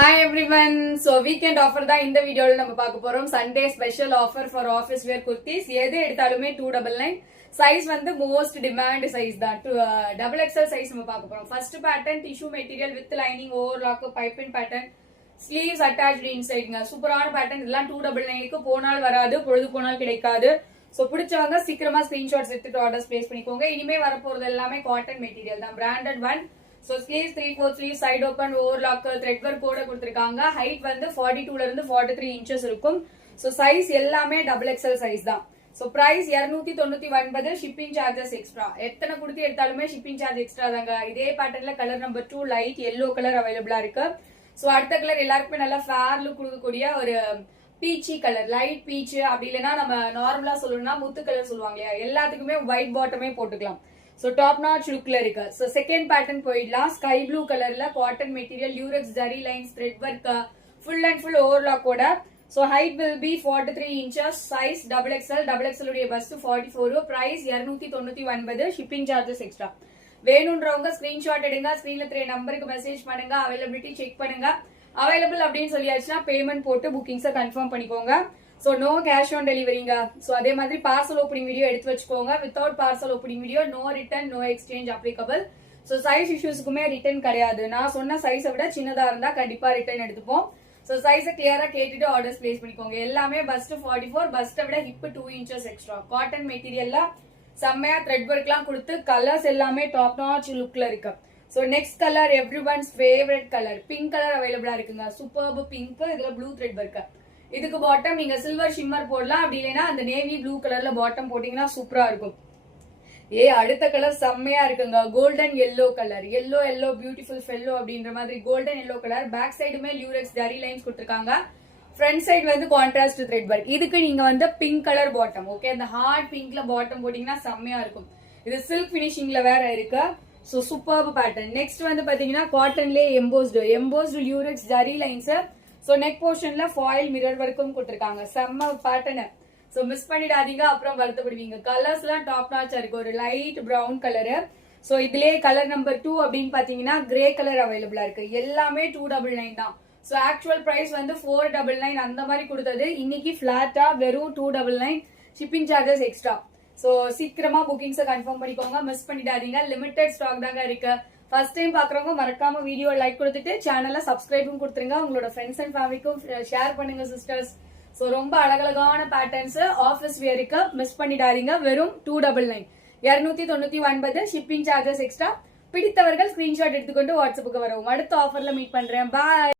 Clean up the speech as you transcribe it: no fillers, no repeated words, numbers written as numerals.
Hi everyone. So weekend offer தான் இந்த வீடியோல நம்ம பார்க்க போறோம். Sunday special offer for office wear kurtis. எது எடுத்தாலுமே 299. Size வந்து most demand size தான். Double XL size நம்ம பார்க்க போறோம். First pattern tissue material with lining overlock piping pattern. Sleeves attached insideங்க. சூப்பரான pattern இதெல்லாம் 299க்கு போனால் வராது, பொழுது போனால் கிடைக்காது. சோ பிடிச்சவங்க சீக்கிரமா ஸ்கிரீன்ஷாட்ஸ் எடுத்துட்டு ஆர்டர்ஸ் பிளேஸ் பண்ணிக்கோங்க. இனிமே வர போறது எல்லாமே காட்டன் மெட்டீரியல் தான். Branded one. So sleeves 3/4 sleeves side open overlock thread work போட கொடுத்திருக்காங்க. height வந்து 42 ல இருந்து 43 inches இருக்கும். So size எல்லாமே double XL size தான். So price 299 shipping charges extra. எத்தனை கொடுத்து எடுத்தாலுமே shipping charge extra தாங்க. இதே பேட்டர்ன்ல colour number 2 light yellow colour அவைலபிளா இருக்கு. So அடுத்த கலர் எல்லாருக்குமே நல்லா ஃபேர் லுக் கொடுக்கக்கூடிய ஒரு பீச்சி கலர் லைட் பீச் அப்படி இல்லனா நம்ம நார்மலா சொல்லணும்னா முத்து கலர் சொல்லுவாங்க இல்லையா, எல்லாத்துக்குமே ஒயிட் பாட்டமே போட்டுக்கலாம். So top notch look la irukku. So second pattern poidலாம். Sky blue color la cotton material lurex zari lines thread work full and full overlock oda. So height will be 43 inches, size double XL உடைய bust 44. price 299 shipping charges extra. வேணும்ன்றவங்க screenshot எடுங்க, ஸ்கிரீன்ல தெரிய நம்பருக்கு message பண்ணுங்க, availability check பண்ணுங்க. Available அப்படின்னு சொல்லியாச்சுன்னா payment போட்டு புக்கிங்ஸை கன்ஃபார்ம் பண்ணிக்கோங்க. So no cash on deliveryங்க. So அதே மாதிரி பார்சல் ஓப்பனிங் வீடியோ எடுத்து வச்சுக்கோங்க. Without parcel opening video no return no exchange applicable. So size இஷ்யூஸ்க்குமே ரிட்டர்ன் கிடையாது. நான் சொன்ன சைஸை விட சின்னதா இருந்தா கண்டிப்பா ரிட்டர்ன் எடுத்துப்போம். ஸோ சைஸை கிளியரா கேட்டுட்டு ஆர்டர்ஸ் பிளேஸ் பண்ணிக்கோங்க. எல்லாமே பஸ்ட் 44, பஸ்ட்டை விட ஹிப் 2 inches எக்ஸ்ட்ரா. காட்டன் மெட்டீரியல்ல செம்மையா த்ரெட் ஒர்க்லாம் கொடுத்து கலர்ஸ் எல்லாமே டாப் நாச் லுக்ல இருக்கு. So next colour every once favourite colour pink colour அவைலபிளா இருக்குங்க. சூப்பர்பு பிங்க், இதுல ப்ளூ த்ரெட் ஒர்க். இதுக்கு பாட்டம் நீங்க சில்வர் ஷிம்மர் போடலாம், அப்படி இல்லைன்னா அந்த நேவி ப்ளூ கலர்ல பாட்டம் போட்டீங்கன்னா சூப்பரா இருக்கும். அடுத்த கலர் செம்மையா இருக்குங்க. Golden yellow colour, yellow beautiful fellow அப்படின்ற மாதிரி கோல்டன் எல்லோ கலர். பேக் சைடுமே லியூரெக்ஸ் ஜரி லைன்ஸ் கொடுத்திருக்காங்க. ஃப்ரண்ட் சைடு வந்து கான்ட்ராஸ்ட் த்ரெட் ஒர்க். இதுக்கு நீங்க வந்து பிங்க் கலர் பாட்டம், ஓகே, அந்த ஹார்ட் பிங்க்ல பாட்டம் போட்டீங்கன்னா செம்மையா இருக்கும். இது சில்க் பினிஷிங்ல வேற இருக்கு. So super pattern. நெக்ஸ்ட் வந்து பாத்தீங்கன்னா காட்டன்லயே embossed lurex zari lines. So neck போர்ஷன்ல ஃபாயில் மிரர் வர்க்கும் கொடுத்திருக்காங்க. செம்ம பேட்டர்ன். சோ மிஸ் பண்ணிடாதீங்க, அப்புறம் வருத்தப்படுவீங்க. கலர்ஸ் எல்லாம் டாப் நாச்சா இருக்கு. ஒரு லைட் பிரவுன் கலரு. சோ இதுலயே கலர் நம்பர் 2 அப்படின்னு பாத்தீங்கன்னா கிரே கலர் அவைலபிளா இருக்கு. எல்லாமே 299 தான். சோ ஆக்சுவல் பிரைஸ் வந்து 499 அந்த மாதிரி கொடுத்தது. இன்னைக்கு பிளாட்டா வெறும் 299 ஷிப்பிங் சார்ஜஸ் எக்ஸ்ட்ரா. சோ சீக்கிரமா புக்கிங்ஸை கன்ஃபார்ம் பண்ணிக்கோங்க, மிஸ் பண்ணிடாதீங்க. லிமிடெட் ஸ்டாக் தாங்க இருக்கு. ஃபர்ஸ்ட் டைம் பாக்குறவங்க மறக்காம வீடியோ லைக் கொடுத்துட்டு சேனல்ல சப்ஸ்கிரைபும் கொடுத்துருங்க. உங்களோட ஃப்ரெண்ட்ஸ் அண்ட் ஃபேமிலிக்கும் ஷேர் பண்ணுங்க சிஸ்டர்ஸ். சோ ரொம்ப அழகழகான பேட்டர்ன்ஸ் ஆஃபீஸ் வேருக்கு மிஸ் பண்ணிடாதீங்க. வெறும் 299 299 ஷிப்பிங் சார்ஜஸ் எக்ஸ்ட்ரா. பிடித்தவர்கள் ஸ்கிரீன்ஷாட் எடுத்துக்கொண்டு வாட்ஸ்அப்புக்கு வரவும். அடுத்த ஆஃபர்ல மீட் பண்றேன். பாய்.